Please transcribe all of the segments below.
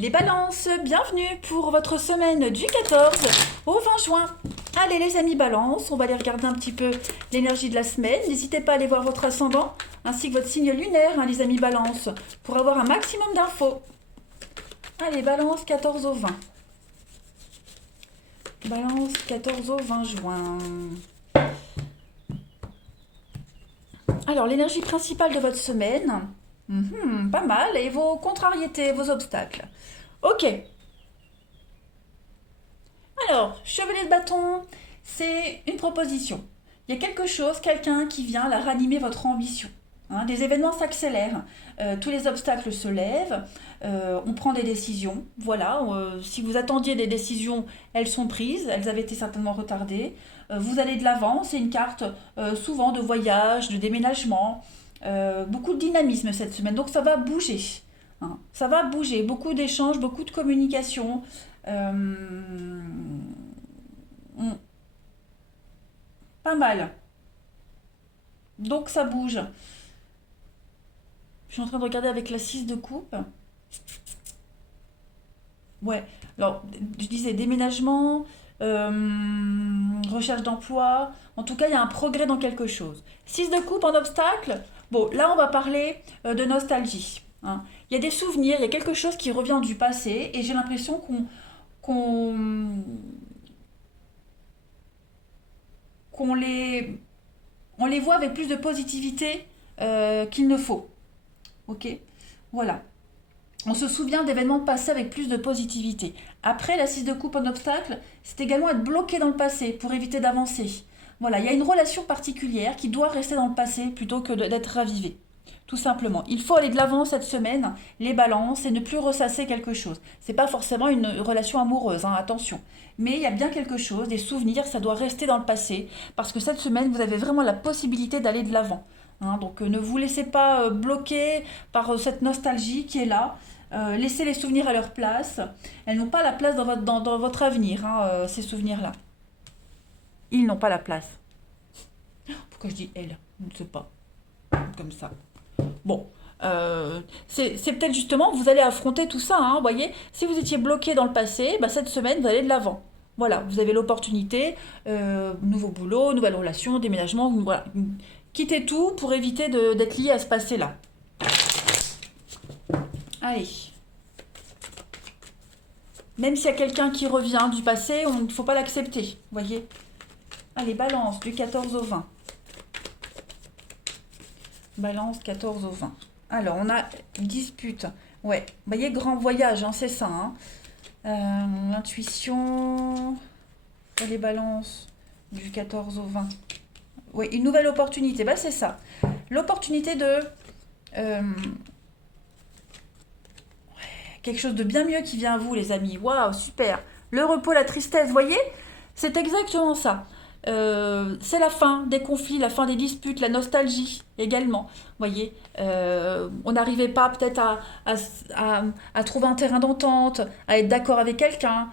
Les balances, bienvenue pour votre semaine du 14 au 20 juin. Allez les amis balance, on va aller regarder un petit peu l'énergie de la semaine. N'hésitez pas à aller voir votre ascendant ainsi que votre signe lunaire, hein, les amis balance, pour avoir un maximum d'infos. Allez balance 14 au 20. Balance 14 au 20 juin. Alors l'énergie principale de votre semaine, pas mal, et vos contrariétés, vos obstacles. Ok. Alors, chevalier de bâton, c'est une proposition. Il y a quelque chose, quelqu'un qui vient là ranimer votre ambition. Hein, des événements s'accélèrent, tous les obstacles se lèvent, on prend des décisions. Voilà, si vous attendiez des décisions, elles sont prises, elles avaient été certainement retardées. Vous allez de l'avant, c'est une carte souvent de voyage, de déménagement, beaucoup de dynamisme cette semaine, donc ça va bouger. Hein, ça va bouger, beaucoup d'échanges, beaucoup de communication. Hmm, pas mal. Donc ça bouge. Je suis en train de regarder avec la 6 de coupe. Ouais, alors je disais déménagement, recherche d'emploi. En tout cas, il y a un progrès dans quelque chose. 6 de coupe en obstacle. Bon, là, on va parler de nostalgie. Hein. Il y a des souvenirs, il y a quelque chose qui revient du passé et j'ai l'impression qu'on qu'on les, on les voit avec plus de positivité qu'il ne faut. Ok. Voilà. On se souvient d'événements passés avec plus de positivité. Après, la 6 de coupe en obstacle, c'est également être bloqué dans le passé pour éviter d'avancer. Voilà, il y a une relation particulière qui doit rester dans le passé plutôt que d'être ravivée. Tout simplement. Il faut aller de l'avant cette semaine, les balances, et ne plus ressasser quelque chose. C'est pas forcément une relation amoureuse, hein, attention. Mais il y a bien quelque chose, des souvenirs, ça doit rester dans le passé, parce que cette semaine, vous avez vraiment la possibilité d'aller de l'avant. Hein, donc ne vous laissez pas bloquer par cette nostalgie qui est là. Laissez les souvenirs à leur place. Elles n'ont pas la place dans votre avenir, hein, ces souvenirs-là. Ils n'ont pas la place. Pourquoi je dis elles? Je ne sais pas. Comme ça. Bon. C'est peut-être justement, vous allez affronter tout ça. Hein, voyez, si vous étiez bloqué dans le passé, bah, cette semaine, vous allez de l'avant. Voilà, vous avez l'opportunité, nouveau boulot, nouvelle relation, déménagement, voilà. Quittez tout pour éviter d'être lié à ce passé-là. Allez. Même s'il y a quelqu'un qui revient du passé, il ne faut pas l'accepter. Voyez. Allez, balance du 14 au 20. Balance 14 au 20. Alors, on a dispute. Ouais, vous voyez, grand voyage, hein, c'est ça. Hein. L'intuition. Les balances du 14 au 20. Oui, une nouvelle opportunité. Bah, c'est ça. L'opportunité de... quelque chose de bien mieux qui vient à vous, les amis. Waouh, super. Le repos, la tristesse, voyez? C'est exactement ça. C'est la fin des conflits, la fin des disputes, la nostalgie également. Voyez, on n'arrivait pas peut-être à trouver un terrain d'entente, à être d'accord avec quelqu'un.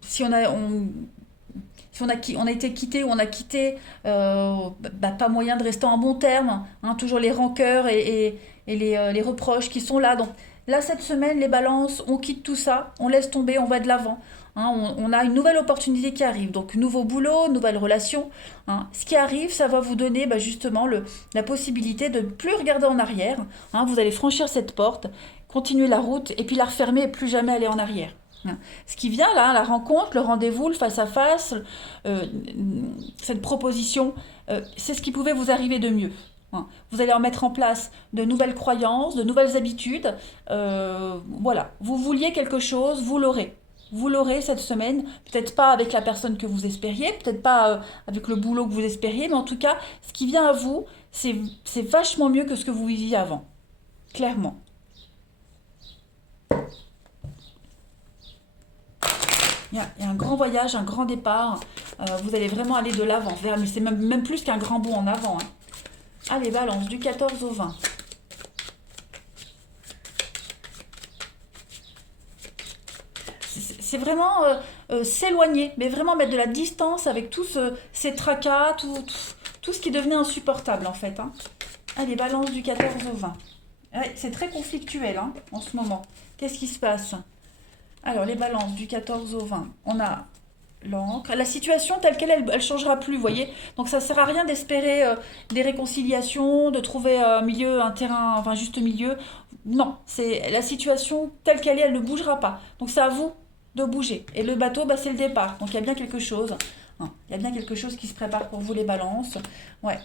Si on a été quitté ou on a quitté, pas moyen de rester en bon terme. Hein, toujours les rancœurs et les reproches qui sont là. Donc là, cette semaine, les balances, on quitte tout ça, on laisse tomber, on va de l'avant. Hein, on a une nouvelle opportunité qui arrive. Donc, nouveau boulot, nouvelle relation. Hein. Ce qui arrive, ça va vous donner justement la possibilité de ne plus regarder en arrière. Hein. Vous allez franchir cette porte, continuer la route et puis la refermer et plus jamais aller en arrière. Hein. Ce qui vient là, la rencontre, le rendez-vous, le face-à-face, cette proposition, c'est ce qui pouvait vous arriver de mieux. Hein. Vous allez en mettre en place de nouvelles croyances, de nouvelles habitudes. Voilà, vous vouliez quelque chose, vous l'aurez. Vous l'aurez cette semaine, peut-être pas avec la personne que vous espériez, peut-être pas avec le boulot que vous espériez, mais en tout cas, ce qui vient à vous, c'est vachement mieux que ce que vous viviez avant. Clairement. Il y a un grand voyage, un grand départ. Vous allez vraiment aller de l'avant. Mais c'est même plus qu'un grand bond en avant. Hein. Allez, balance, du 14 au 20. C'est vraiment s'éloigner, mais vraiment mettre de la distance avec tous ces tracas, tout ce qui devenait insupportable en fait. Hein. Allez, balance du 14 au 20. Ouais, c'est très conflictuel hein, en ce moment. Qu'est-ce qui se passe? Alors, les balances du 14 au 20. On a l'encre. La situation telle qu'elle, elle changera plus, vous voyez. Donc ça sert à rien d'espérer des réconciliations, de trouver un milieu, un terrain, enfin juste milieu. Non, c'est la situation telle qu'elle est, elle ne bougera pas. Donc c'est à vous de bouger. Et le bateau, bah, c'est le départ. Donc il y a bien quelque chose. Hein, il y a bien quelque chose qui se prépare pour vous les balances. Ouais.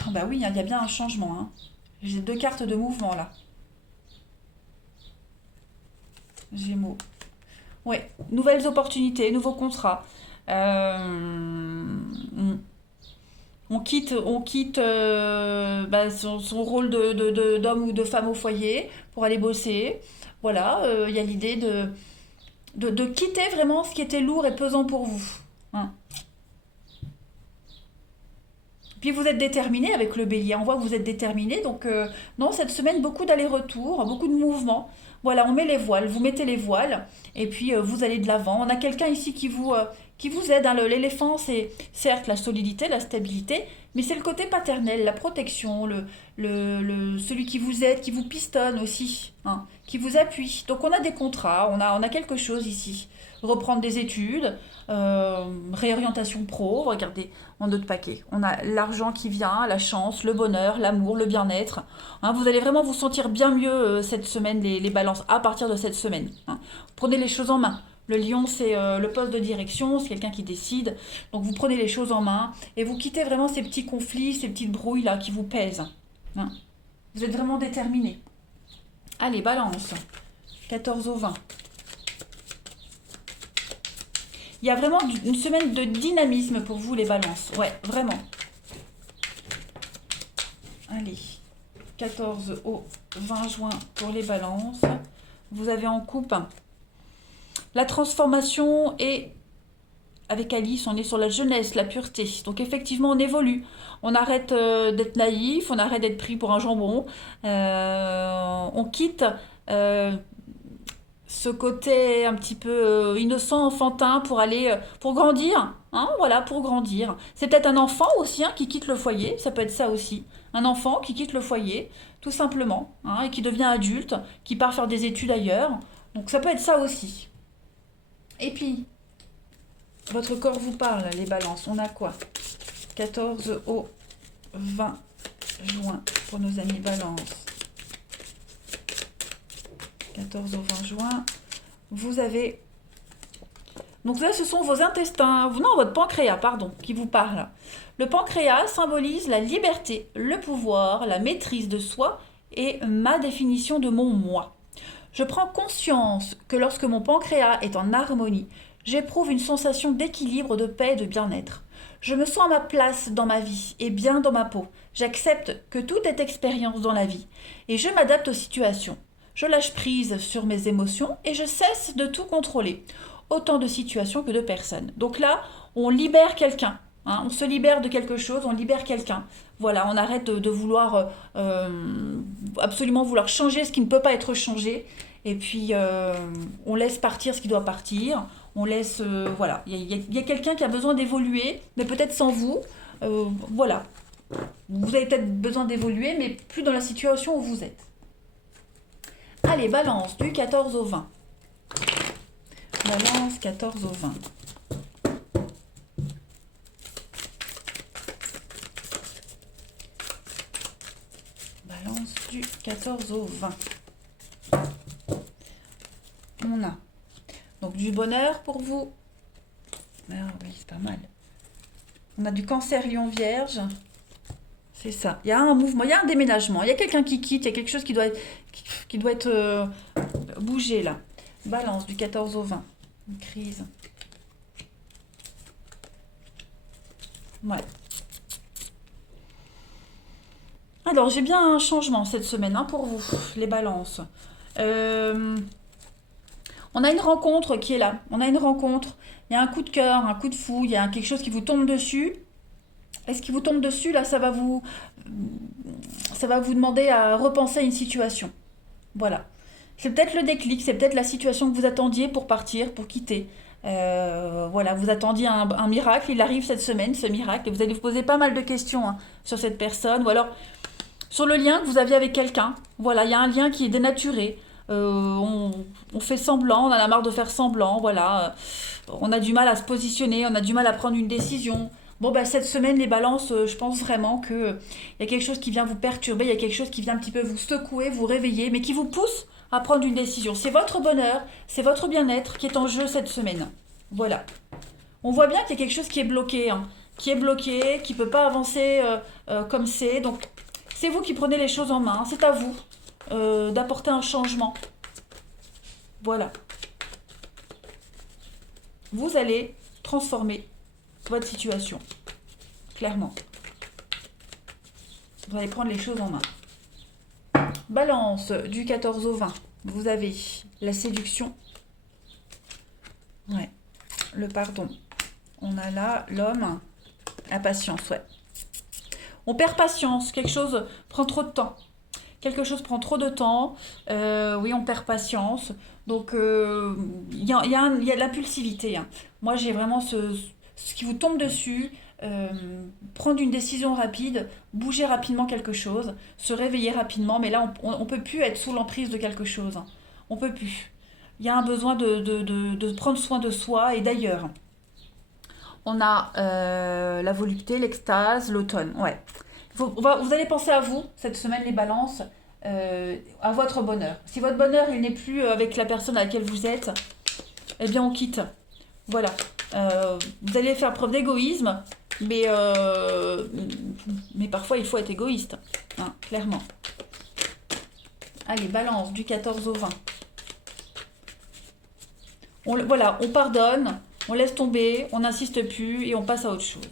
Ah bah oui, hein, il y a bien un changement. Hein. J'ai deux cartes de mouvement là. Gémeaux. Ouais, nouvelles opportunités, nouveaux contrats. On quitte bah, son rôle d'homme ou de femme au foyer pour aller bosser. Voilà, il y a l'idée de quitter vraiment ce qui était lourd et pesant pour vous. Hein. Puis vous êtes déterminé avec le bélier. On voit que vous êtes déterminé. Donc, non, cette semaine, beaucoup d'allers-retours, beaucoup de mouvements. Voilà, on met les voiles, vous mettez les voiles, et puis vous allez de l'avant. On a quelqu'un ici qui vous aide. Hein. L'éléphant, c'est certes la solidité, la stabilité, mais c'est le côté paternel, la protection, celui qui vous aide, qui vous pistonne aussi, hein, qui vous appuie. Donc on a des contrats, on a quelque chose ici. Reprendre des études, réorientation pro, regardez, en deux de paquet. On a l'argent qui vient, la chance, le bonheur, l'amour, le bien-être. Hein, vous allez vraiment vous sentir bien mieux cette semaine, les balances, à partir de cette semaine. Hein. Prenez les choses en main. Le lion, c'est le poste de direction, c'est quelqu'un qui décide. Donc vous prenez les choses en main et vous quittez vraiment ces petits conflits, ces petites brouilles là qui vous pèsent. Hein. Vous êtes vraiment déterminé. Allez, balance. 14 au 20. Il y a vraiment une semaine de dynamisme pour vous, les balances. Ouais, vraiment. Allez, 14 au 20 juin pour les balances. Vous avez en coupe la transformation et avec Alice, on est sur la jeunesse, la pureté. Donc effectivement, on évolue. On arrête d'être naïf, on arrête d'être pris pour un jambon. On quitte ce côté un petit peu innocent, enfantin pour aller, pour grandir. Hein, voilà, pour grandir. C'est peut-être un enfant aussi hein, qui quitte le foyer, ça peut être ça aussi. Un enfant qui quitte le foyer, tout simplement, hein, et qui devient adulte, qui part faire des études ailleurs. Donc ça peut être ça aussi. Et puis, votre corps vous parle, les balances. On a quoi? 14 au 20 juin pour nos amis balances. 14 au 20 juin. Vous avez... Donc là, ce sont vos intestins, non, votre pancréas, pardon, qui vous parle. Le pancréas symbolise la liberté, le pouvoir, la maîtrise de soi et ma définition de mon moi. Je prends conscience que lorsque mon pancréas est en harmonie, j'éprouve une sensation d'équilibre, de paix et de bien-être. Je me sens à ma place dans ma vie et bien dans ma peau. J'accepte que tout est expérience dans la vie et je m'adapte aux situations. Je lâche prise sur mes émotions et je cesse de tout contrôler, autant de situations que de personnes. Donc là, on libère quelqu'un. Hein, on se libère de quelque chose, on libère quelqu'un. Voilà, on arrête de vouloir absolument vouloir changer ce qui ne peut pas être changé. Et puis, on laisse partir ce qui doit partir. On laisse, voilà, il y a quelqu'un qui a besoin d'évoluer, mais peut-être sans vous. Voilà, vous avez peut-être besoin d'évoluer, mais plus dans la situation où vous êtes. Allez, balance du 14 au 20. Balance 14 au 20. Balance du 14 au 20. On a donc du bonheur pour vous. Ah oui, c'est pas mal. On a du cancer lion vierge. C'est ça. Il y a un mouvement, il y a un déménagement. Il y a quelqu'un qui quitte, il y a quelque chose qui doit être bougé là. Balance du 14 au 20. Une crise. Ouais. Alors, j'ai bien un changement cette semaine hein, pour vous, les balances. On a une rencontre qui est là. On a une rencontre. Il y a un coup de cœur, un coup de fou. Il y a quelque chose qui vous tombe dessus. Et ce qui vous tombe dessus, là, ça va vous demander à repenser à une situation. Voilà. C'est peut-être le déclic, c'est peut-être la situation que vous attendiez pour partir, pour quitter. Voilà, vous attendiez un miracle, il arrive cette semaine, ce miracle, et vous allez vous poser pas mal de questions hein, sur cette personne, ou alors sur le lien que vous aviez avec quelqu'un. Voilà, il y a un lien qui est dénaturé. on fait semblant, on en a marre de faire semblant, voilà. On a du mal à se positionner, on a du mal à prendre une décision. Bon, bah, cette semaine, les balances, je pense vraiment qu'il y a quelque chose qui vient vous perturber, il y a quelque chose qui vient un petit peu vous secouer, vous réveiller, mais qui vous pousse à prendre une décision. C'est votre bonheur, c'est votre bien-être qui est en jeu cette semaine. Voilà. On voit bien qu'il y a quelque chose qui est bloqué, hein, qui est bloqué, qui ne peut pas avancer comme c'est. Donc, c'est vous qui prenez les choses en main. C'est à vous d'apporter un changement. Voilà. Vous allez transformer votre situation. Clairement. Vous allez prendre les choses en main. Balance du 14 au 20. Vous avez la séduction. Ouais. Le pardon. On a là l'homme. La patience, ouais. On perd patience. Quelque chose prend trop de temps. Quelque chose prend trop de temps. Oui, on perd patience. Donc, il y a de l'impulsivité, hein. Moi, j'ai vraiment ce qui vous tombe dessus. Prendre une décision rapide, bouger rapidement quelque chose, se réveiller rapidement. Mais là, on peut plus être sous l'emprise de quelque chose, hein. On peut plus. Il y a un besoin de prendre soin de soi et d'ailleurs. On a la volupté, l'extase, l'automne. Ouais. Vous allez penser à vous, cette semaine, les balances, à votre bonheur. Si votre bonheur, il n'est plus avec la personne à laquelle vous êtes, eh bien, on quitte. Voilà. Vous allez faire preuve d'égoïsme, mais parfois, il faut être égoïste, hein, clairement. Allez, balance, du 14 au 20. Voilà, on pardonne, on laisse tomber, on n'insiste plus et on passe à autre chose.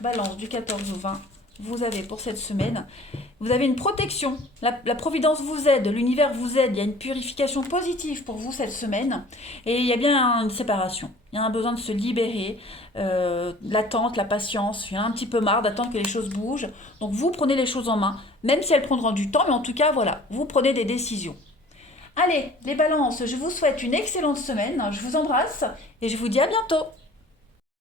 Balance, du 14 au 20. Vous avez pour cette semaine, vous avez une protection. La Providence vous aide, l'univers vous aide. Il y a une purification positive pour vous cette semaine. Et il y a bien une séparation. Il y a un besoin de se libérer. L'attente, la patience. Il y a un petit peu marre d'attendre que les choses bougent. Donc vous prenez les choses en main, même si elles prendront du temps. Mais en tout cas, voilà, vous prenez des décisions. Allez, les balances, je vous souhaite une excellente semaine. Je vous embrasse et je vous dis à bientôt.